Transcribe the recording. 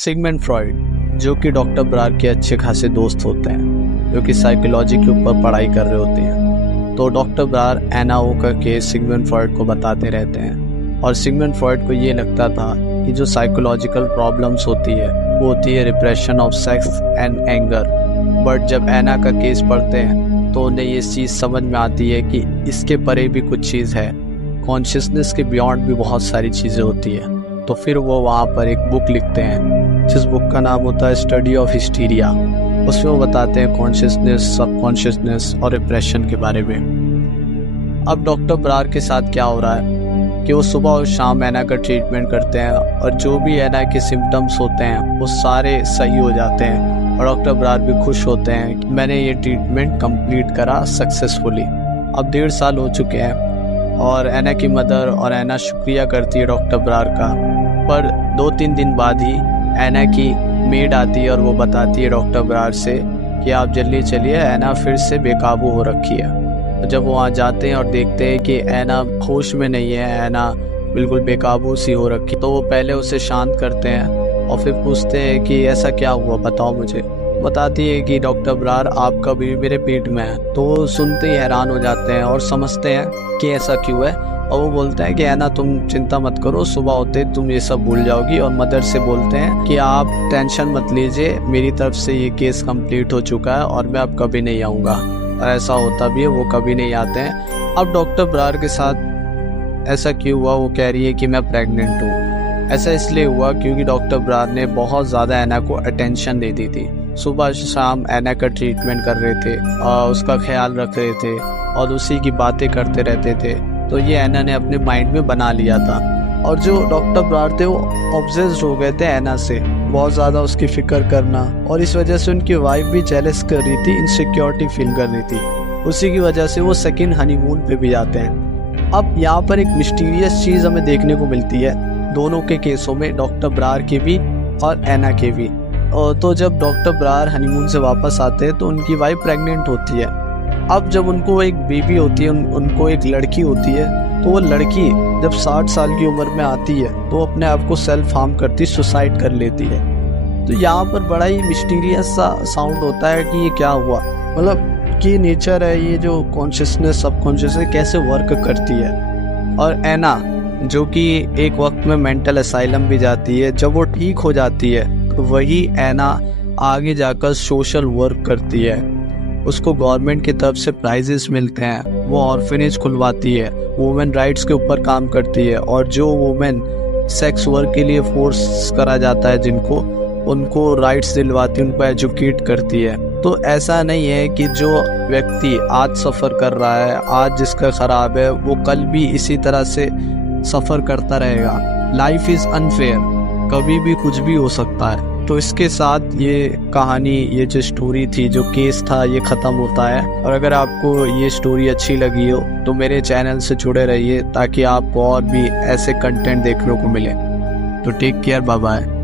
Sigmund Freud, जो कि doctor Brar के अच्छे खासे दोस्त होते हैं, जो कि साइकोलॉजी के ऊपर पढ़ाई कर रहे होते हैं। तो डॉक्टर ब्रार एना ओ का केस सिगमंड फ्रॉइड को बताते रहते हैं और सिगमंड फ्रॉइड को ये लगता था कि जो साइकोलॉजिकल प्रॉब्लम्स होती है वो होती है repression of sex and anger. But जब एना का केस पढ़ते हैं तो उन्हें ये चीज़ समझ में आती है कि इसके परे भी कुछ चीज़ है, कॉन्शियसनेस के बियॉन्ड भी बहुत सारी चीज़ें होती है। तो फिर वो वहाँ पर एक बुक लिखते हैं जिस बुक का नाम होता है स्टडी ऑफ हिस्टीरिया। उसमें वो बताते हैं कॉन्शियसनेस, सबकॉन्शियसनेस और रिप्रेशन के बारे में। अब डॉक्टर ब्रार के साथ क्या हो रहा है कि वो सुबह और शाम एना का ट्रीटमेंट करते हैं और जो भी एना के सिम्टम्स होते हैं वो सारे सही हो जाते हैं और डॉक्टर ब्रार भी खुश होते हैं कि मैंने ये ट्रीटमेंट कंप्लीट करा सक्सेसफुली। अब 1.5 साल हो चुके हैं और एना की मदर और एना शुक्रिया करती है डॉक्टर ब्रार का। पर 2-3 दिन बाद ही एना की मेड आती है और वो बताती है डॉक्टर ब्रार से कि आप जल्दी चलिए, एना फिर से बेकाबू हो रखी है। तो जब वो वहाँ जाते हैं और देखते हैं कि एना होश में नहीं है, एना बिल्कुल बेकाबू सी हो रखी, तो वो पहले उसे शांत करते हैं और फिर पूछते हैं कि ऐसा क्या हुआ, बताओ मुझे। बताती है कि डॉक्टर ब्रार आपका भी मेरे पेट में है। तो वो सुनते ही हैरान हो जाते हैं और समझते हैं कि ऐसा क्यों है। और वो बोलते हैं कि एना तुम चिंता मत करो, सुबह होते तुम ये सब भूल जाओगी। और मदर से बोलते हैं कि आप टेंशन मत लीजिए, मेरी तरफ से ये केस कंप्लीट हो चुका है और मैं अब कभी नहीं आऊँगा। और ऐसा होता भी है, वो कभी नहीं आते हैं। अब डॉक्टर ब्रार के साथ ऐसा क्यों हुआ, वो कह रही है कि मैं प्रेग्नेंट हूँ। ऐसा इसलिए हुआ क्योंकि डॉक्टर ब्रार ने बहुत ज़्यादा एना को अटेंशन दे दी थी। सुबह शाम एना का ट्रीटमेंट कर रहे थे और उसका ख्याल रख रहे थे और उसी की बातें करते रहते थे। तो ये एना ने अपने माइंड में बना लिया था और जो डॉक्टर ब्रार थे वो ऑब्सेस्ड हो गए थे एना से, बहुत ज़्यादा उसकी फिक्र करना। और इस वजह से उनकी वाइफ भी जेलस कर रही थी, इनसिक्योरिटी फील कर रही थी। उसी की वजह से वो सेकंड हनीमून पे भी जाते हैं। अब यहाँ पर एक मिस्टीरियस चीज़ हमें देखने को मिलती है दोनों के केसों में, डॉक्टर ब्रार के भी और एना के भी। तो जब डॉक्टर ब्रार हनीमून से वापस आते हैं तो उनकी वाइफ प्रेग्नेंट होती है। अब जब उनको एक बेबी होती है, उनको एक लड़की होती है, तो वो लड़की जब 60 साल की उम्र में आती है तो अपने आप को सेल्फ हार्म करती, सुसाइड कर लेती है। तो यहाँ पर बड़ा ही मिस्टीरियस सा साउंड होता है कि ये क्या हुआ, मतलब कि नेचर है ये जो कॉन्शियसनेस सबकॉन्शियस है कैसे वर्क करती है। और एना जो कि एक वक्त में मेंटल असाइलम भी जाती है, जब वो ठीक हो जाती है तो वही एना आगे जाकर सोशल वर्क करती है। उसको गवर्नमेंट की तरफ से प्राइजेस मिलते हैं, वो ऑर्फनेज खुलवाती है, वुमेन राइट्स के ऊपर काम करती है। और जो वुमेन सेक्स वर्क के लिए फोर्स करा जाता है जिनको, उनको राइट्स दिलवाती है, उनको एजुकेट करती है। तो ऐसा नहीं है कि जो व्यक्ति आज सफ़र कर रहा है, आज जिसका ख़राब है, वो कल भी इसी तरह से सफ़र करता रहेगा। लाइफ इज़ अनफेयर, कभी भी कुछ भी हो सकता है। तो इसके साथ ये कहानी, ये जो स्टोरी थी, जो केस था, ये ख़त्म होता है। और अगर आपको ये स्टोरी अच्छी लगी हो तो मेरे चैनल से जुड़े रहिए ताकि आपको और भी ऐसे कंटेंट देखने को मिले। तो टेक केयर, बाय बाय।